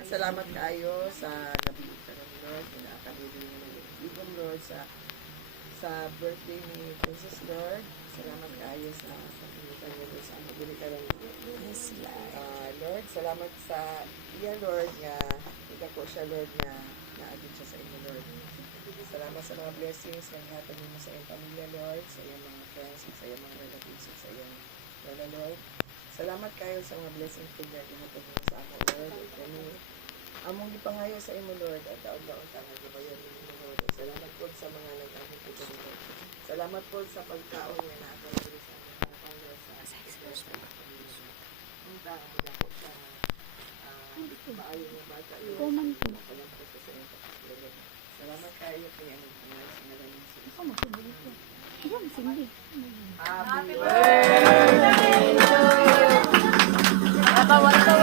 Salamat kayo sa nabili ka ng Lord. Pinakabili mo ng ibang Lord sa birthday ni Princess Lord. Salamat kayo sa pagpunta niyo sa nabili ka ng Lord. Salamat sa iya Lord nga ika ko siya Lord nga naagin siya sa inyo Lord. Salamat sa mga blessings na natin mo sa iyong pamilya Lord, sa iyong mga friends, sa iyong mga relatives, sa iyong lola Lord. Salamat kayo sa mga blessings ko nga ginatag mo sa ako Lord. At kami among ipangayo sa imo Lord at daon-daon tangan gabayon mo Lord. Salamat po sa mga nag-ahit ko Lord. Salamat po sa pagkaon nga nakakawin sa aming harapan Lord sa ang taong mo na po sa maayo ng bata Lord. Salamat po sa iyong kapatid. Salamat kayo kaya ang pangalan sa ngalan ng Jesus. Ako magsindi ko. Ayan, sindi. Happy birthday to you.